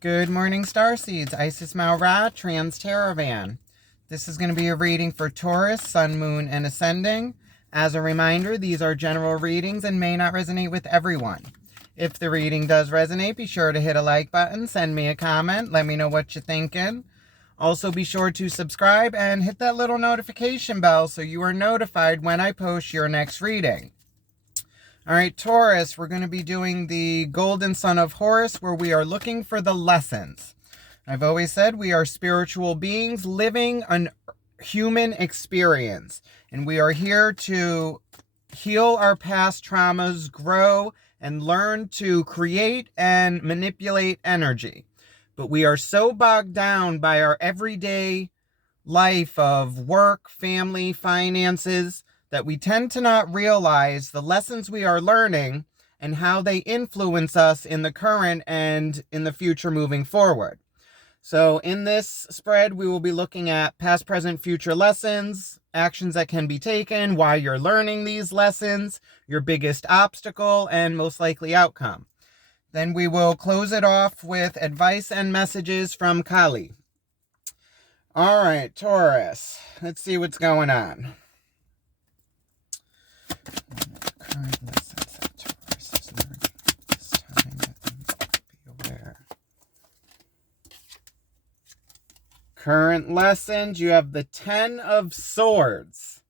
Good morning, Starseeds. Isis Maura, Trans Caravan. This is going to be a reading for Taurus, Sun, Moon, and Ascending. As a reminder, these are general readings and may not resonate with everyone. If the reading does resonate, be sure to hit a like button, send me a comment, let me know what you're thinking. Also, be sure to subscribe and hit that little notification bell so you are notified when I post your next reading. All right, Taurus, we're going to be doing the Golden Sun of Horus, where we are looking for the lessons. I've always said we are spiritual beings living a human experience, and we are here to heal our past traumas, grow, and learn to create and manipulate energy. But we are so bogged down by our everyday life of work, family, finances, that we tend to not realize the lessons we are learning and how they influence us in the current and in the future moving forward. So in this spread, we will be looking at past, present, future lessons, actions that can be taken, why you're learning these lessons, your biggest obstacle, and most likely outcome. Then we will close it off with advice and messages from Kali. All right, Taurus, let's see what's going on. Current lessons that Taurus is learning this time that they need to be aware. Current lessons, you have the 10 of Swords.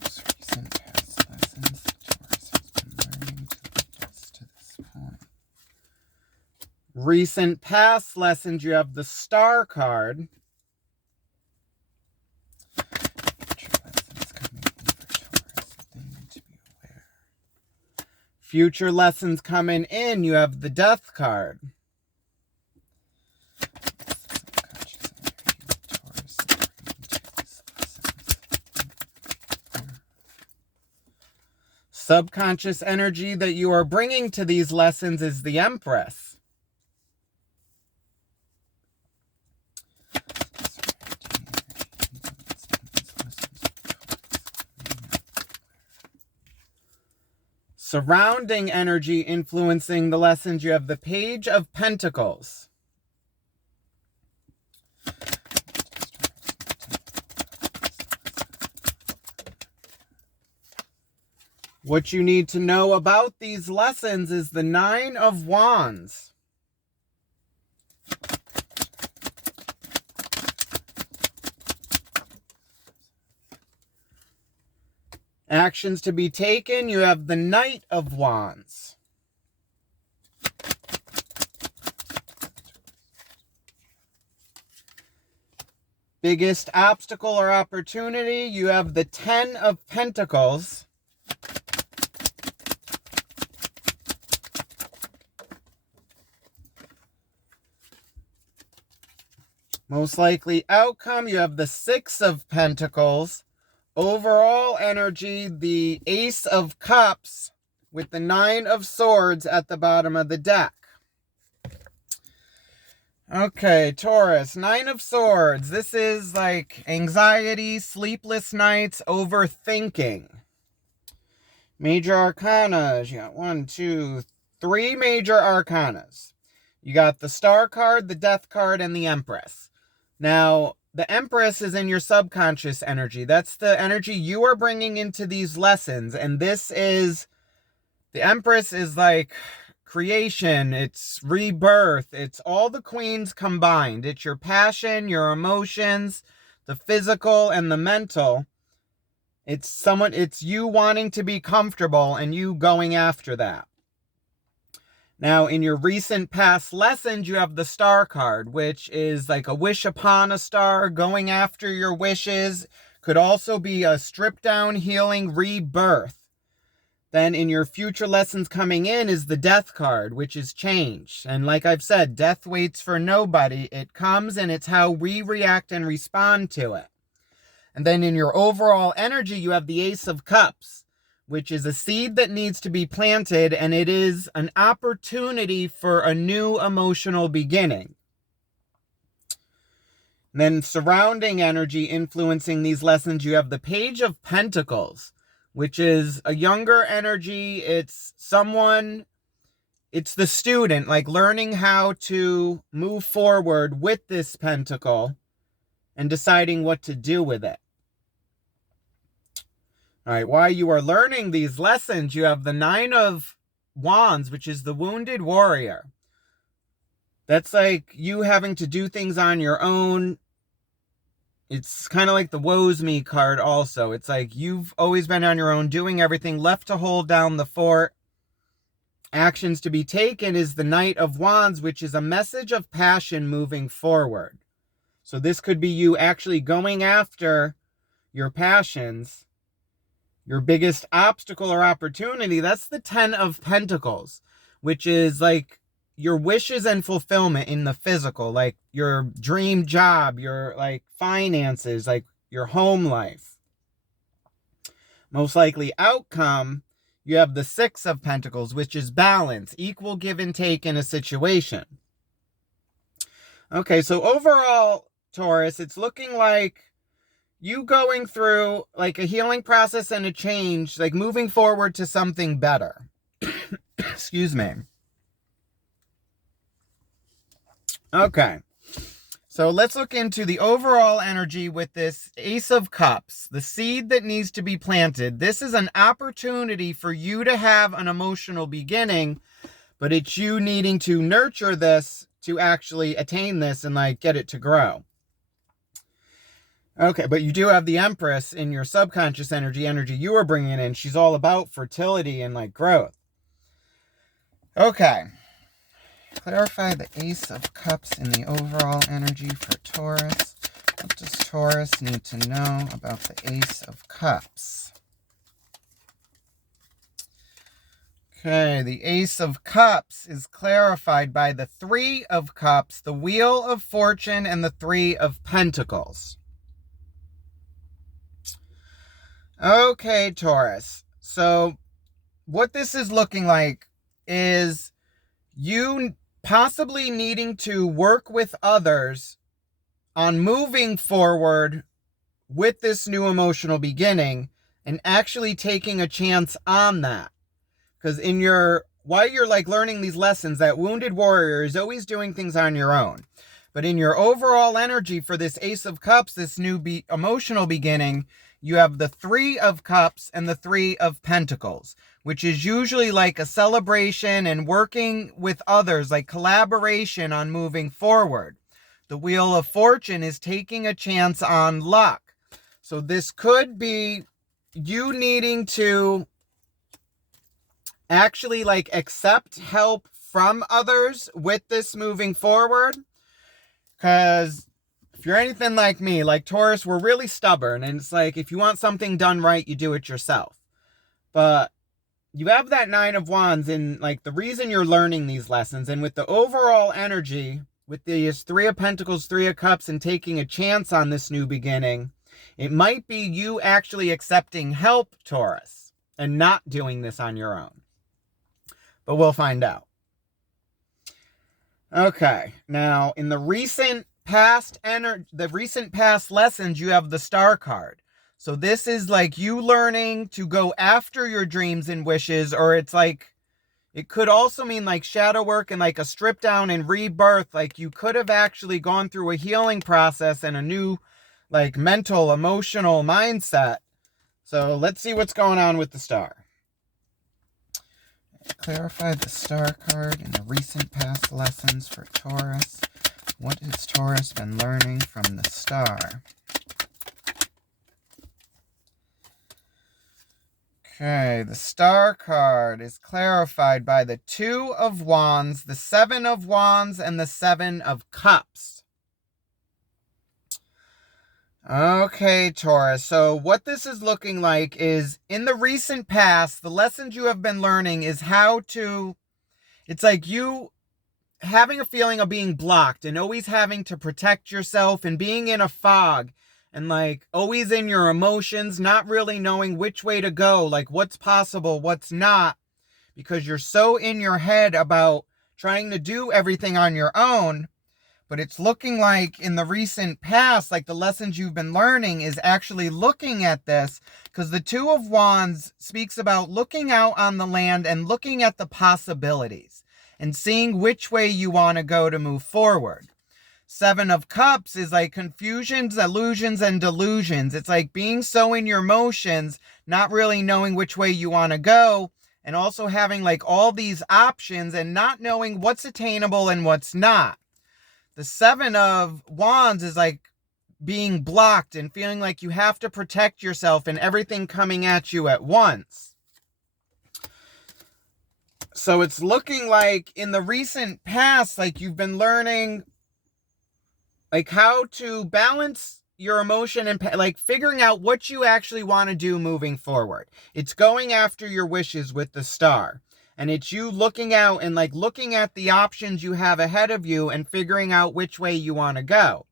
Most recent past lessons that Taurus has been learning to lead us to this point. Recent past lessons, you have the Star card. Future lessons coming in, you have the Death card. Subconscious energy that you are bringing to these lessons is the Empress. Surrounding energy influencing the lessons, you have the Page of Pentacles. What you need to know about these lessons is the 9 of Wands. Actions to be taken, you have the Knight of Wands. Biggest obstacle or opportunity, you have the 10 of Pentacles. Most likely outcome, you have the 6 of Pentacles. Overall energy, the Ace of Cups with the 9 of Swords at the bottom of the deck. Okay, Taurus, 9 of Swords. This is like anxiety, sleepless nights, overthinking. Major Arcanas. You got 1, 2, 3 major Arcanas. You got the Star card, the Death card, and the Empress. Now, the Empress is in your subconscious energy. That's the energy you are bringing into these lessons. And this is, the Empress is like creation. It's rebirth. It's all the queens combined. It's your passion, your emotions, the physical and the mental. It's you wanting to be comfortable and you going after that. Now, in your recent past lessons, you have the Star card, which is like a wish upon a star, going after your wishes. Could also be a stripped down, healing, rebirth. Then in your future lessons coming in is the Death card, which is change. And like I've said, death waits for nobody. It comes and it's how we react and respond to it. And then in your overall energy, you have the Ace of Cups, which is a seed that needs to be planted, and it is an opportunity for a new emotional beginning. And then surrounding energy influencing these lessons, you have the Page of Pentacles, which is a younger energy. It's someone it's the student, like learning how to move forward with this pentacle and deciding what to do with it. All right, while you are learning these lessons, you have the Nine of Wands, which is the wounded warrior. That's like you having to do things on your own. It's kind of like the woe's me card also. It's like you've always been on your own, doing everything, left to hold down the fort. Actions to be taken is the Knight of Wands, which is a message of passion moving forward. So this could be you actually going after your passions, your biggest obstacle or opportunity. That's the Ten of Pentacles, which is like your wishes and fulfillment in the physical, like your dream job, your like finances, like your home life. Most likely outcome, you have the Six of Pentacles, which is balance, equal give and take in a situation. Okay, so overall, Taurus, it's looking like you going through like a healing process and a change, like moving forward to something better. Excuse me. Okay. So let's look into the overall energy with this Ace of Cups, the seed that needs to be planted. This is an opportunity for you to have an emotional beginning, but it's you needing to nurture this to actually attain this and like get it to grow. Okay, but you do have the Empress in your subconscious energy you are bringing in. She's all about fertility and like growth. Okay. Clarify the Ace of Cups in the overall energy for Taurus. What does Taurus need to know about the Ace of Cups? Okay, the Ace of Cups is clarified by the Three of Cups, the Wheel of Fortune, and the Three of Pentacles. Okay, Taurus. So what this is looking like is you possibly needing to work with others on moving forward with this new emotional beginning and actually taking a chance on that. Because while you're like learning these lessons, that wounded warrior is always doing things on your own. But in your overall energy for this Ace of Cups, this new emotional beginning, you have the Three of Cups and the Three of Pentacles, which is usually like a celebration and working with others, like collaboration on moving forward. The Wheel of Fortune is taking a chance on luck. So this could be you needing to actually like accept help from others with this moving forward. Because if you're anything like me, like Taurus, we're really stubborn. And it's like, if you want something done right, you do it yourself. But you have that Nine of Wands, and like the reason you're learning these lessons, and with the overall energy, with these Three of Pentacles, Three of Cups, and taking a chance on this new beginning, it might be you actually accepting help, Taurus, and not doing this on your own. But we'll find out. Okay, now in the recent past lessons, you have the Star card. So this is like you learning to go after your dreams and wishes, or it's like, it could also mean like shadow work and like a strip down and rebirth. Like you could have actually gone through a healing process and a new like mental, emotional mindset. So let's see what's going on with the Star. Clarify the Star card in the recent past lessons for Taurus. What has Taurus been learning from the Star? Okay, the Star card is clarified by the Two of Wands, the Seven of Wands, and the Seven of Cups. Okay, Taurus. So what this is looking like is in the recent past, the lessons you have been learning is how to, it's like you having a feeling of being blocked and always having to protect yourself and being in a fog and like always in your emotions, not really knowing which way to go, like what's possible, what's not, because you're so in your head about trying to do everything on your own. But it's looking like in the recent past, like the lessons you've been learning is actually looking at this, because the Two of Wands speaks about looking out on the land and looking at the possibilities. and seeing which way you want to go to move forward. Seven of Cups is like confusions, illusions, and delusions. It's like being so in your emotions, not really knowing which way you want to go, and also having like all these options and not knowing what's attainable and what's not. The Seven of Wands is like being blocked and feeling like you have to protect yourself and everything coming at you at once. So it's looking like in the recent past, like you've been learning like how to balance your emotion and like figuring out what you actually want to do moving forward. It's going after your wishes with the Star. And it's you looking out and like looking at the options you have ahead of you and figuring out which way you want to go.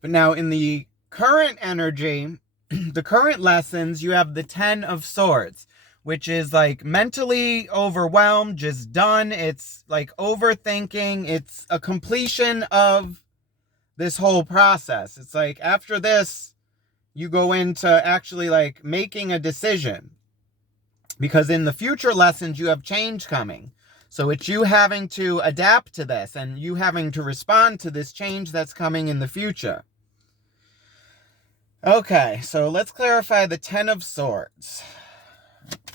But now in the current energy, the current lessons, you have the 10 of Swords, which is like mentally overwhelmed, just done. It's like overthinking. It's a completion of this whole process. It's like after this, you go into actually like making a decision. Because in the future lessons, you have change coming. So it's you having to adapt to this and you having to respond to this change that's coming in the future. Okay, so let's clarify the 10 of Swords.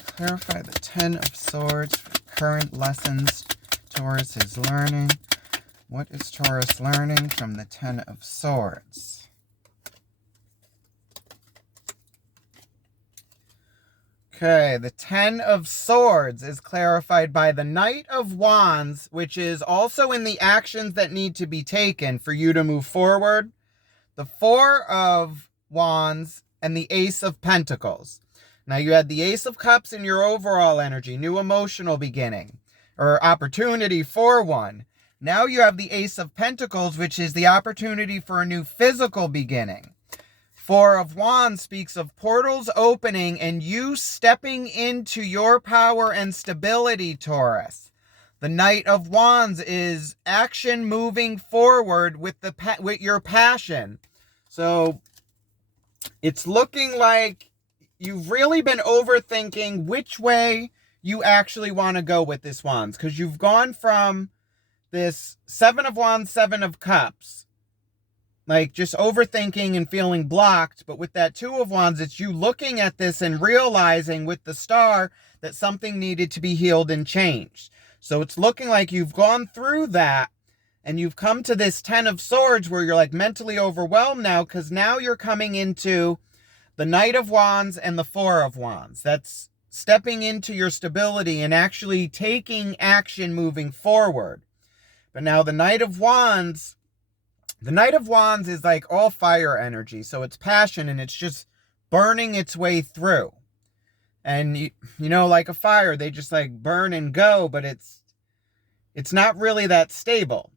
Clarify the 10 of Swords for current lessons Taurus is learning. What is Taurus learning from the 10 of Swords? Okay, the 10 of Swords is clarified by the Knight of Wands, which is also in the actions that need to be taken for you to move forward. The 4 of Wands and the Ace of Pentacles. Now you had the Ace of Cups in your overall energy, new emotional beginning or opportunity for one. Now you have the Ace of Pentacles, which is the opportunity for a new physical beginning. 4 of Wands speaks of portals opening and you stepping into your power and stability, Taurus. The Knight of Wands is action moving forward with your passion. So it's looking like you've really been overthinking which way you actually want to go with this Wands. Because you've gone from this 7 of Wands, 7 of Cups. Like just overthinking and feeling blocked. But with that 2 of Wands, it's you looking at this and realizing with the Star that something needed to be healed and changed. So it's looking like you've gone through that. And you've come to this 10 of Swords where you're like mentally overwhelmed now. Because now you're coming into the Knight of Wands and the 4 of Wands. That's stepping into your stability and actually taking action moving forward. But now the Knight of Wands is like all fire energy. So it's passion and it's just burning its way through. And you know, like a fire, they just like burn and go, but it's not really that stable.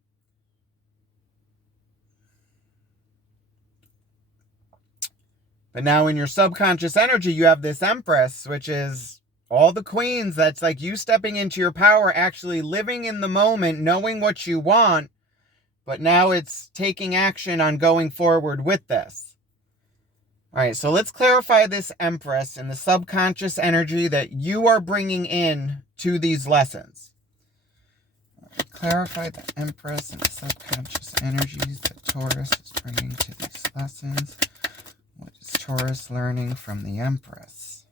But now in your subconscious energy, you have this Empress, which is all the queens. That's like you stepping into your power, actually living in the moment, knowing what you want. But now it's taking action on going forward with this. All right, so let's clarify this Empress and the subconscious energy that you are bringing in to these lessons. All right, clarify the Empress and the subconscious energies that Taurus is bringing to these lessons. What is Taurus learning from the Empress?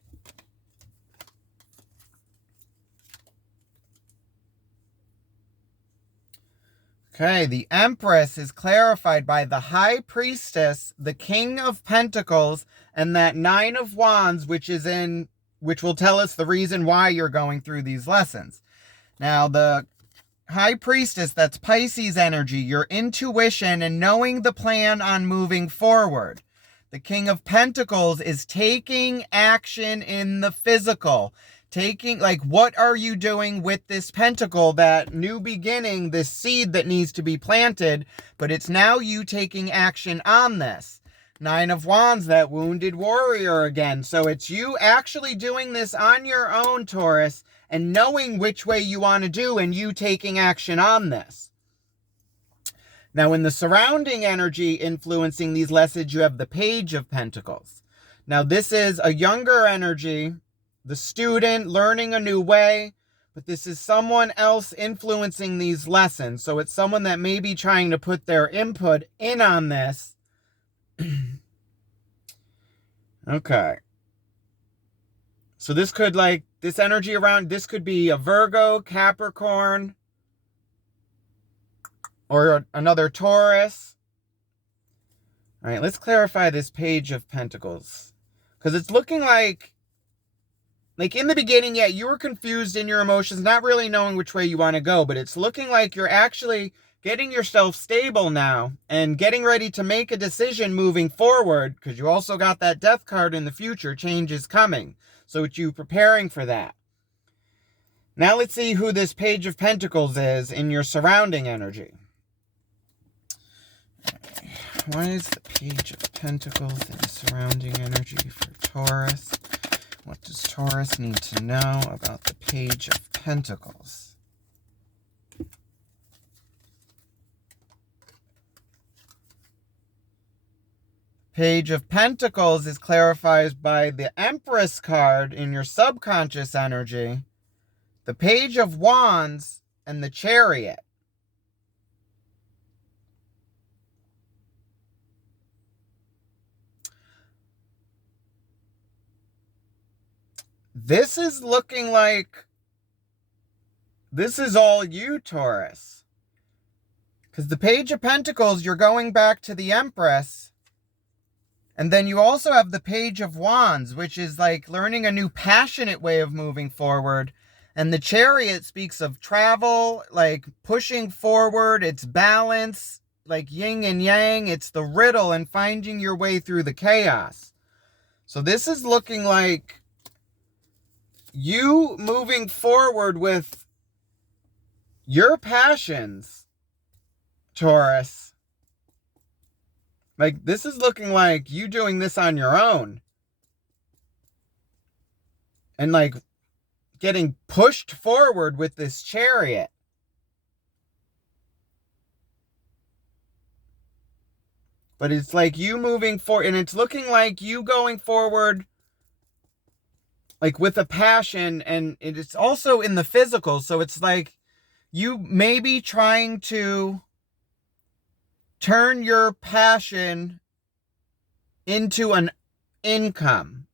Okay, the Empress is clarified by the High Priestess, the King of Pentacles, and that 9 of Wands, which will tell us the reason why you're going through these lessons. Now, the High Priestess, that's Pisces energy, your intuition and knowing the plan on moving forward. The King of Pentacles is taking action in the physical. Taking, like, what are you doing with this pentacle, that new beginning, this seed that needs to be planted, but it's now you taking action on this. 9 of Wands, that wounded warrior again. So it's you actually doing this on your own, Taurus, and knowing which way you want to do and you taking action on this. Now, in the surrounding energy influencing these lessons, you have the Page of Pentacles. Now, this is a younger energy, the student learning a new way, but this is someone else influencing these lessons. So it's someone that may be trying to put their input in on this. Okay. So this could, like, this energy around, this could be a Virgo, Capricorn, or another Taurus. All right, let's clarify this Page of Pentacles. Because it's looking like in the beginning, yeah, you were confused in your emotions, not really knowing which way you want to go. But it's looking like you're actually getting yourself stable now and getting ready to make a decision moving forward. Because you also got that Death card in the future. Change is coming. So it's you preparing for that. Now let's see who this Page of Pentacles is in your surrounding energy. What is the Page of Pentacles in the surrounding energy for Taurus? What does Taurus need to know about the Page of Pentacles? Page of Pentacles is clarified by the Empress card in your subconscious energy, the Page of Wands, and the Chariot. This is looking like this is all you, Taurus. Because the Page of Pentacles, you're going back to the Empress. And then you also have the Page of Wands, which is like learning a new passionate way of moving forward. And the Chariot speaks of travel, like pushing forward, it's balance, like yin and yang. It's the riddle and finding your way through the chaos. So this is looking like you moving forward with your passions, Taurus. Like, this is looking like you doing this on your own. And, like, getting pushed forward with this Chariot. But it's like you moving forward. And it's looking like you going forward, like, with a passion. And it's also in the physical. So it's like you may be trying to turn your passion into an income.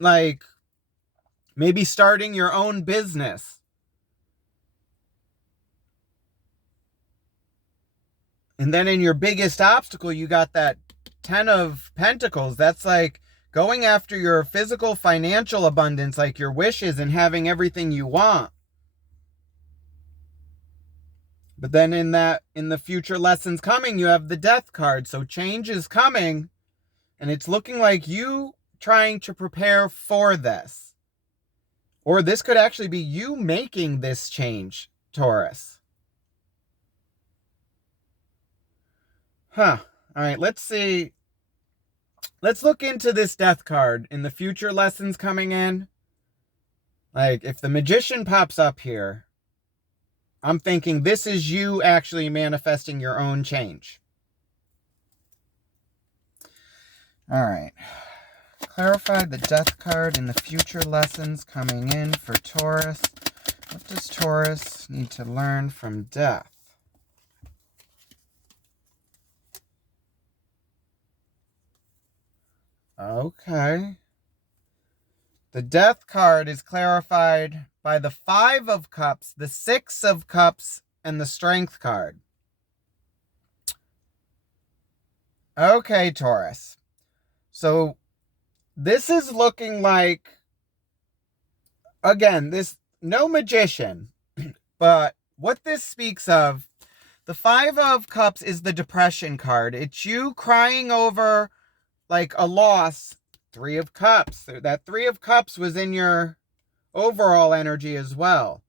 Like maybe starting your own business. And then in your biggest obstacle, you got that 10 of Pentacles. That's like going after your physical financial abundance, like your wishes and having everything you want. But then in the future lessons coming, you have the Death card. So change is coming. And it's looking like you trying to prepare for this. Or this could actually be you making this change, Taurus. Huh. All right, let's see. Let's look into this Death card in the future lessons coming in. Like, if the Magician pops up here, I'm thinking this is you actually manifesting your own change. All right. Clarify the Death card in the future lessons coming in for Taurus. What does Taurus need to learn from Death? Okay. The Death card is clarified by the 5 of Cups, the 6 of Cups, and the Strength card. Okay, Taurus. So this is looking like, again, this no magician, but what this speaks of, the 5 of Cups is the Depression card. It's you crying over like a loss. 3 of Cups. That 3 of Cups was in your overall energy as well.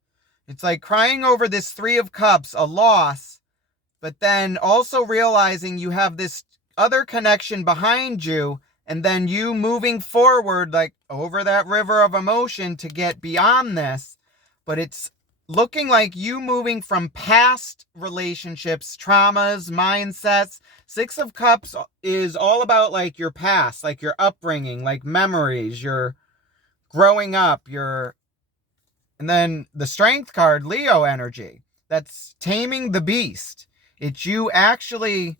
It's like crying over this 3 of Cups, a loss, but then also realizing you have this other connection behind you, and then you moving forward like over that river of emotion to get beyond this. But it's looking like you moving from past relationships, traumas, mindsets. 6 of Cups is all about like your past, like your upbringing, like memories, your growing up, And then the Strength card, Leo energy. That's taming the beast. It's you actually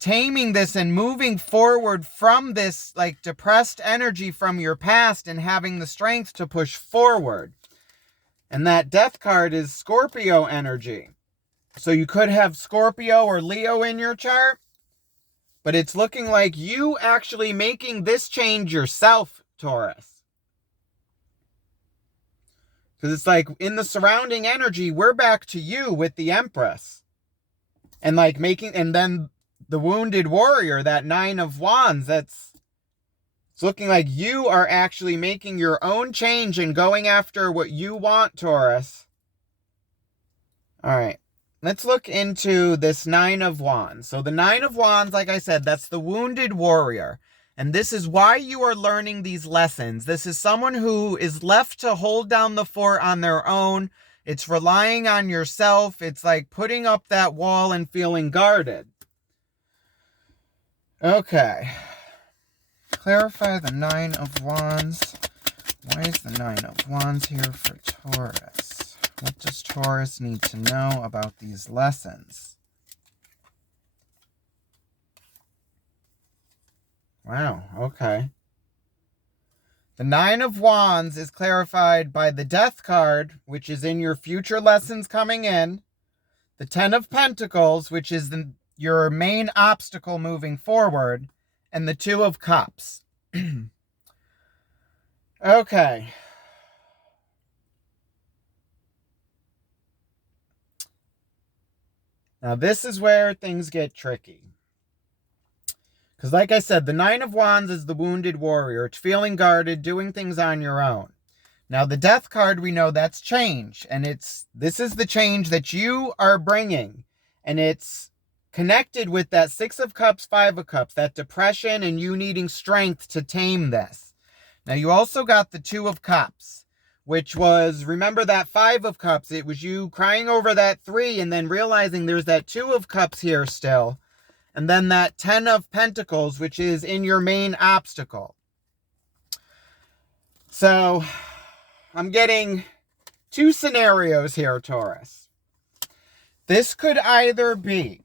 taming this and moving forward from this like depressed energy from your past and having the strength to push forward. And that Death card is Scorpio energy. So you could have Scorpio or Leo in your chart, but it's looking like you actually making this change yourself, Taurus. Because it's like in the surrounding energy, we're back to you with the Empress. And like and then the Wounded Warrior, that Nine of Wands, it's looking like you are actually making your own change and going after what you want, Taurus. All right. Let's look into this Nine of Wands. So the Nine of Wands, like I said, that's the Wounded Warrior. And this is why you are learning these lessons. This is someone who is left to hold down the fort on their own. It's relying on yourself. It's like putting up that wall and feeling guarded. Okay. Clarify the Nine of Wands. Why is the Nine of Wands here for Taurus? What does Taurus need to know about these lessons? Wow, okay. The Nine of Wands is clarified by the Death card, which is in your future lessons coming in. The Ten of Pentacles, which is your main obstacle moving forward. And the Two of Cups. Okay. Now, this is where things get tricky. Because like I said, the Nine of Wands is the Wounded Warrior. It's feeling guarded, doing things on your own. Now, the Death card, we know that's change. And this is the change that you are bringing. And it's connected with that Six of Cups, Five of Cups, that depression and you needing strength to tame this. Now, you also got the Two of Cups, which was, remember that Five of Cups, it was you crying over that 3 and then realizing there's that Two of Cups here still. And then that 10 of Pentacles, which is in your main obstacle. So, I'm getting 2 scenarios here, Taurus. This could either be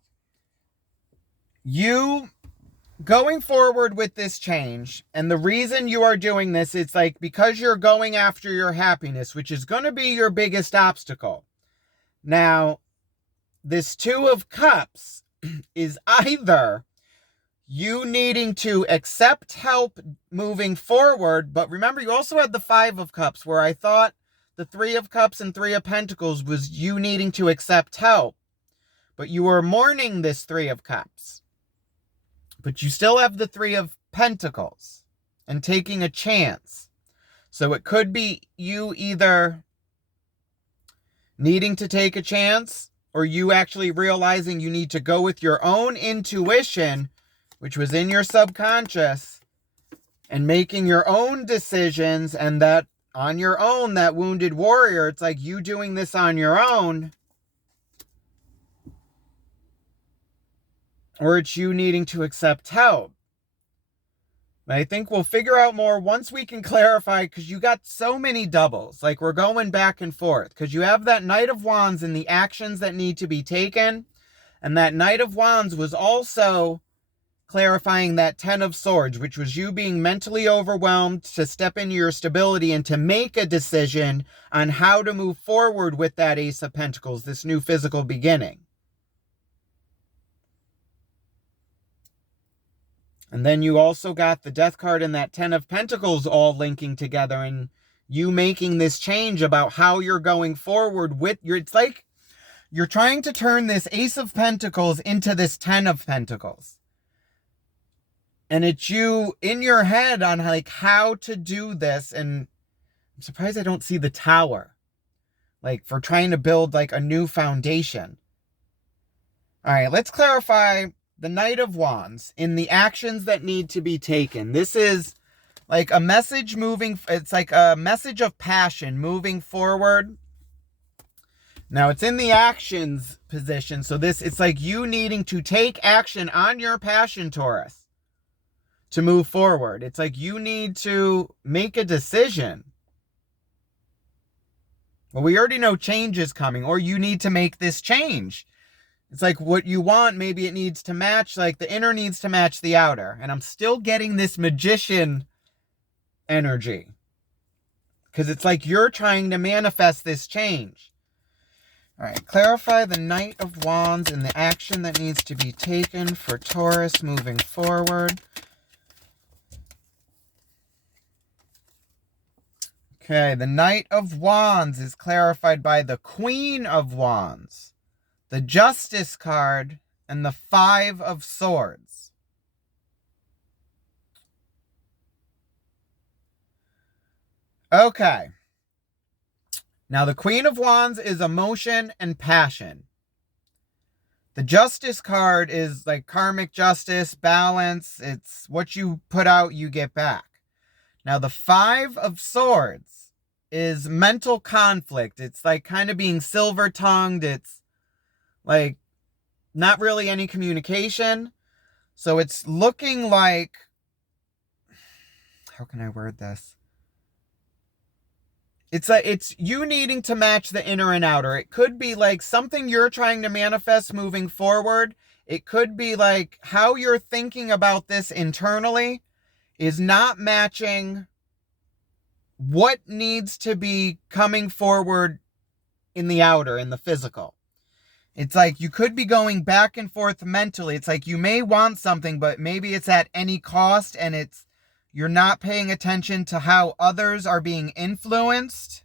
you going forward with this change, and the reason you are doing this, it's like because you're going after your happiness, which is going to be your biggest obstacle. Now, this Two of Cups is either you needing to accept help moving forward, but remember, you also had the Five of Cups, where I thought the Three of Cups and Three of Pentacles was you needing to accept help, but you were mourning this Three of Cups. But you still have the Three of Pentacles and taking a chance. So it could be you either needing to take a chance or you actually realizing you need to go with your own intuition, which was in your subconscious, and making your own decisions, and that on your own, that Wounded Warrior, it's like you doing this on your own. Or it's you needing to accept help. But I think we'll figure out more once we can clarify, because you got so many doubles. Like, we're going back and forth. Because you have that Knight of Wands and the actions that need to be taken. And that Knight of Wands was also clarifying that Ten of Swords, which was you being mentally overwhelmed to step into your stability and to make a decision on how to move forward with that Ace of Pentacles, this new physical beginning. And then you also got the Death card and that Ten of Pentacles all linking together, and you making this change about how you're going forward with your, it's like you're trying to turn this Ace of Pentacles into this Ten of Pentacles. And it's you in your head on like how to do this. And I'm surprised I don't see the Tower. Like for trying to build like a new foundation. All right, let's clarify the Knight of Wands in the actions that need to be taken. This is like a message moving, it's like a message of passion moving forward. Now it's in the actions position. So it's like you needing to take action on your passion, Taurus, to move forward. It's like you need to make a decision. Well, we already know change is coming, or you need to make this change. It's like what you want, maybe it needs to match, like the inner needs to match the outer. And I'm still getting this magician energy. Because it's like you're trying to manifest this change. All right, clarify the Knight of Wands and the action that needs to be taken for Taurus moving forward. Okay, the Knight of Wands is clarified by the Queen of Wands, the Justice card, and the Five of Swords. Okay. Now, the Queen of Wands is emotion and passion. The Justice card is like karmic justice, balance. It's what you put out, you get back. Now, the Five of Swords is mental conflict. It's like kind of being silver-tongued. It's like not really any communication. So it's looking like, how can I word this? It's like it's you needing to match the inner and outer. It could be like something you're trying to manifest moving forward. It could be like how you're thinking about this internally is not matching what needs to be coming forward in the outer, in the physical. It's like you could be going back and forth mentally. It's like you may want something, but maybe it's at any cost, and you're not paying attention to how others are being influenced.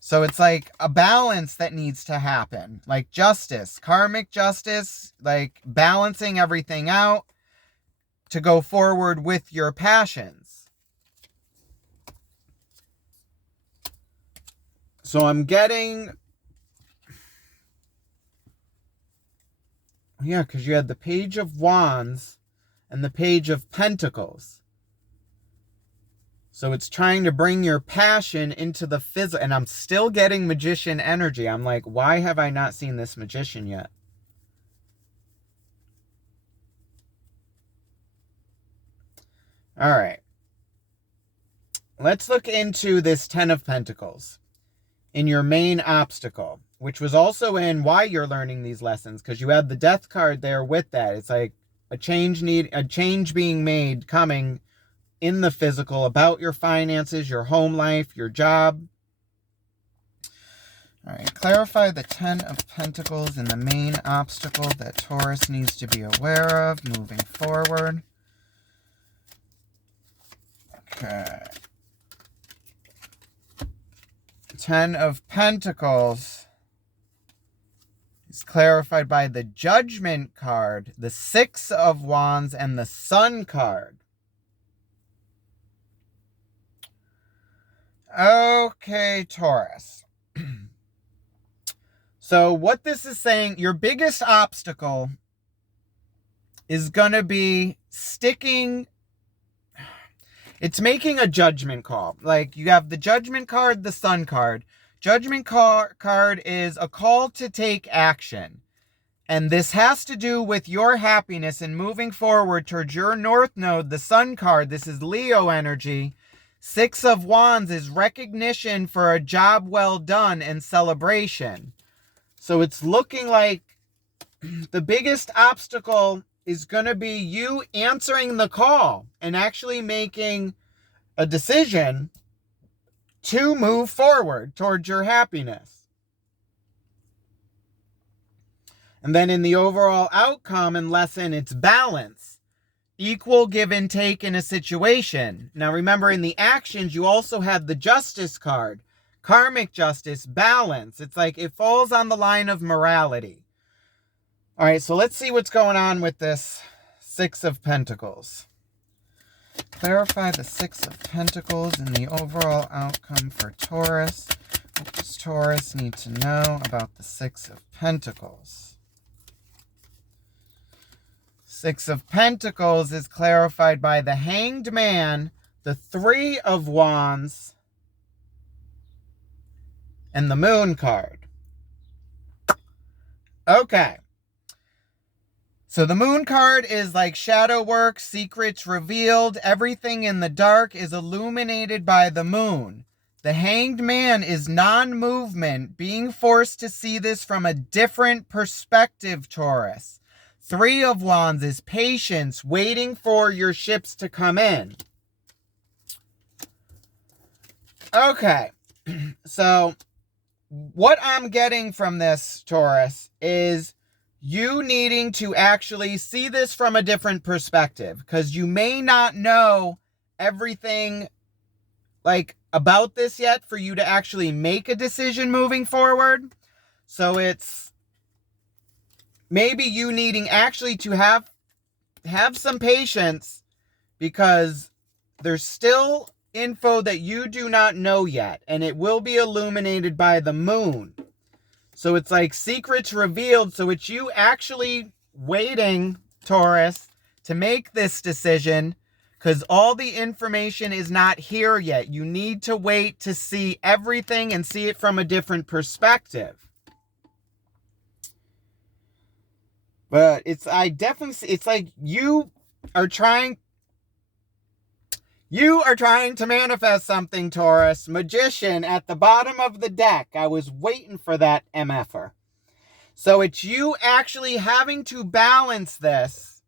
So it's like a balance that needs to happen. Like justice, karmic justice, like balancing everything out to go forward with your passions. So I'm getting... Yeah, because you had the Page of Wands and the Page of Pentacles. So it's trying to bring your passion into the physical. And I'm still getting magician energy. I'm like, why have I not seen this magician yet? All right. Let's look into this Ten of Pentacles in your main obstacle, which was also in why you're learning these lessons, because you have the Death card there with that. It's like a change being made, coming in the physical about your finances, your home life, your job. All right, clarify the Ten of Pentacles and the main obstacle that Taurus needs to be aware of moving forward. Okay. Ten of Pentacles is clarified by the Judgment card, the Six of Wands, and the Sun card. Okay, Taurus. So what this is saying, your biggest obstacle is going to be sticking. It's making a judgment call. Like you have the Judgment card, the Sun card. Judgment card is a call to take action. And this has to do with your happiness and moving forward towards your North Node, the Sun card. This is Leo energy. Six of Wands is recognition for a job well done and celebration. So it's looking like the biggest obstacle is going to be you answering the call and actually making a decision to move forward towards your happiness. And then in the overall outcome and lesson, it's balance. Equal give and take in a situation. Now remember, in the actions, you also have the Justice card. Karmic justice, balance. It's like it falls on the line of morality. All right, so let's see what's going on with this Six of Pentacles. Clarify the Six of Pentacles and the overall outcome for Taurus. What does Taurus need to know about the Six of Pentacles? Six of Pentacles is clarified by the Hanged Man, the Three of Wands, and the Moon card. Okay. So the Moon card is like shadow work, secrets revealed. Everything in the dark is illuminated by the moon. The Hanged Man is non-movement, being forced to see this from a different perspective, Taurus. Three of Wands is patience, waiting for your ships to come in. Okay, so what I'm getting from this, Taurus, is you needing to actually see this from a different perspective, because you may not know everything like about this yet for you to actually make a decision moving forward. So it's maybe you needing actually to have some patience, because there's still info that you do not know yet, and it will be illuminated by the moon. So it's like secrets revealed. So it's you actually waiting, Taurus, to make this decision, because all the information is not here yet. You need to wait to see everything and see it from a different perspective. But it's like you are trying to manifest something, Taurus. Magician at the bottom of the deck. I was waiting for that MFer. So it's you actually having to balance this.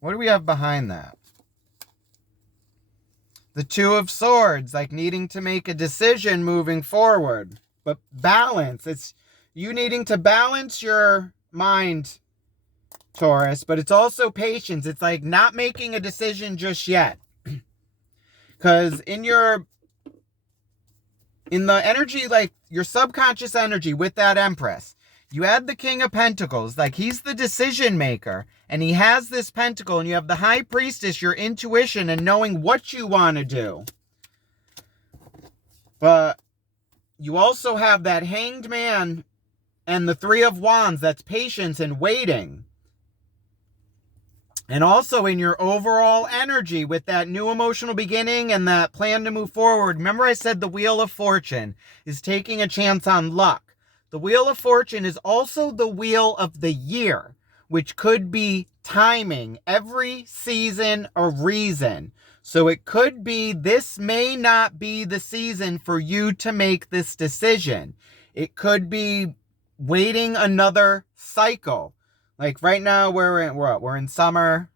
What do we have behind that? The Two of Swords, like needing to make a decision moving forward. But balance. It's you needing to balance your mind, Taurus, but it's also patience. It's like not making a decision just yet. Because in the energy, like your subconscious energy with that Empress, you had the King of Pentacles, like he's the decision maker, and he has this pentacle, and you have the High Priestess, your intuition and knowing what you want to do. But you also have that Hanged Man and the Three of Wands, that's patience and waiting. And also in your overall energy with that new emotional beginning and that plan to move forward. Remember I said the Wheel of Fortune is taking a chance on luck. The Wheel of Fortune is also the wheel of the year, which could be timing, every season a reason. So it could be this may not be the season for you to make this decision. It could be waiting another cycle. Like right now we're in summer,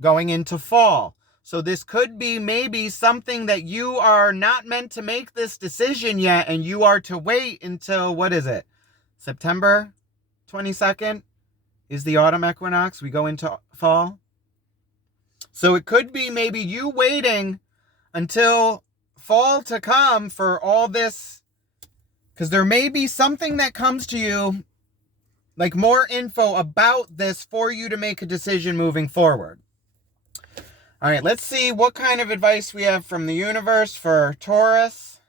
going into fall. So this could be maybe something that you are not meant to make this decision yet, and you are to wait until, what is it? September 22nd is the autumn equinox. We go into fall. So it could be maybe you waiting until fall to come for all this, because there may be something that comes to you, like more info about this for you to make a decision moving forward. All right, let's see what kind of advice we have from the universe for Taurus.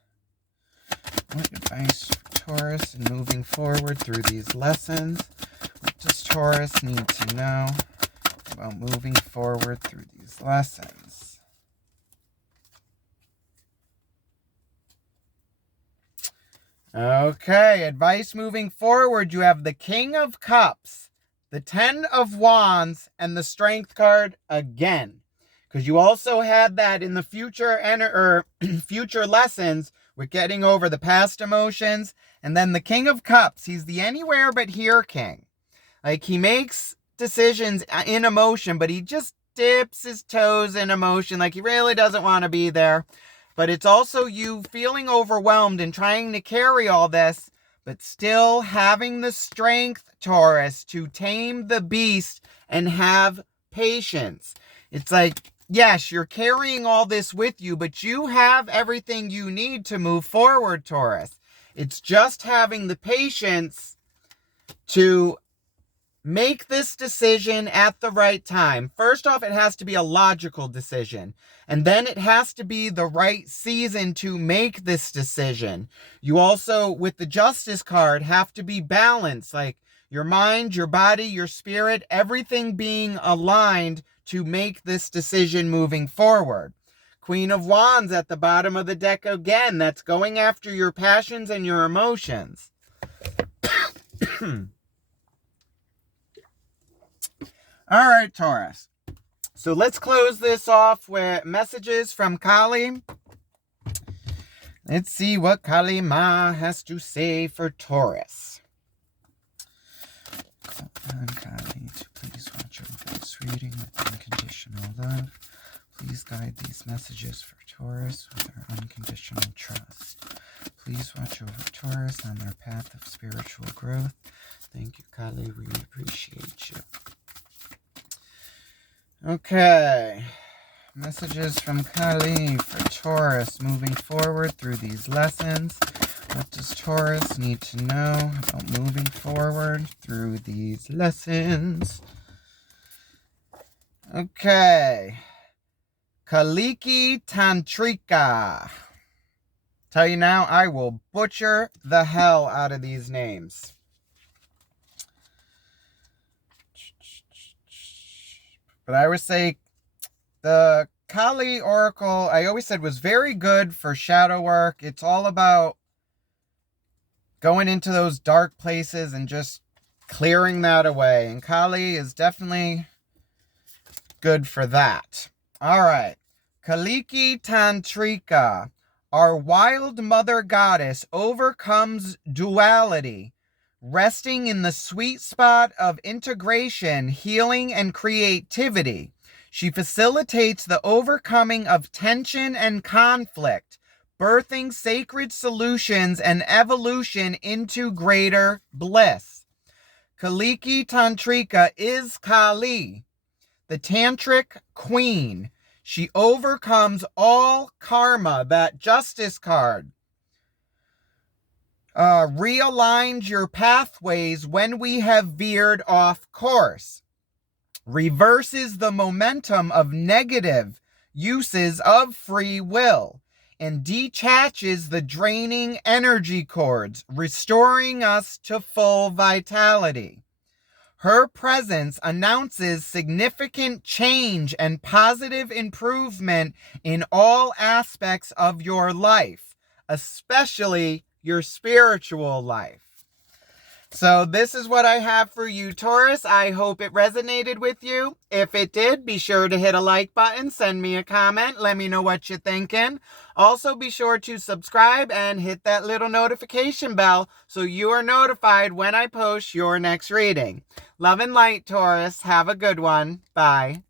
What advice for Taurus in moving forward through these lessons? What does Taurus need to know about moving forward through these lessons? Okay, advice moving forward. You have the King of Cups, the Ten of Wands, and the Strength card again. Because you also had that in the future lessons with getting over the past emotions. And then the King of Cups, he's the anywhere but here king. Like he makes decisions in emotion, but he just dips his toes in emotion. Like he really doesn't want to be there. But it's also you feeling overwhelmed and trying to carry all this, but still having the strength, Taurus, to tame the beast and have patience. It's like, yes, you're carrying all this with you, but you have everything you need to move forward, Taurus. It's just having the patience to make this decision at the right time. First off, it has to be a logical decision. And then it has to be the right season to make this decision. You also, with the Justice card, have to be balanced. Like your mind, your body, your spirit, everything being aligned to make this decision moving forward. Queen of Wands at the bottom of the deck again. That's going after your passions and your emotions. All right, Taurus. So let's close this off with messages from Kali. Let's see what Kali Ma has to say for Taurus. Call on Kali to please watch over this reading with unconditional love. Please guide these messages for Taurus with our unconditional trust. Please watch over Taurus on their path of spiritual growth. Thank you, Kali. We appreciate you. Okay. Messages from Kali for Taurus moving forward through these lessons. What does Taurus need to know about moving forward through these lessons? Okay. Kaliki Tantrika. Tell you now, I will butcher the hell out of these names. But I would say the Kali Oracle, I always said, was very good for shadow work. It's all about going into those dark places and just clearing that away. And Kali is definitely good for that. All right. Kaliki Tantrika. Our wild mother goddess overcomes duality, resting in the sweet spot of integration, healing, and creativity. She facilitates the overcoming of tension and conflict, birthing sacred solutions and evolution into greater bliss. Kaliki Tantrika is Kali, the tantric queen. She overcomes all karma, that justice card. Realigns your pathways when we have veered off course. Reverses the momentum of negative uses of free will. And detaches the draining energy cords, restoring us to full vitality. Her presence announces significant change and positive improvement in all aspects of your life, especially your spiritual life. So this is what I have for you, Taurus. I hope it resonated with you. If it did, be sure to hit a like button, send me a comment, let me know what you're thinking. Also, be sure to subscribe and hit that little notification bell so you are notified when I post your next reading. Love and light, Taurus. Have a good one. Bye.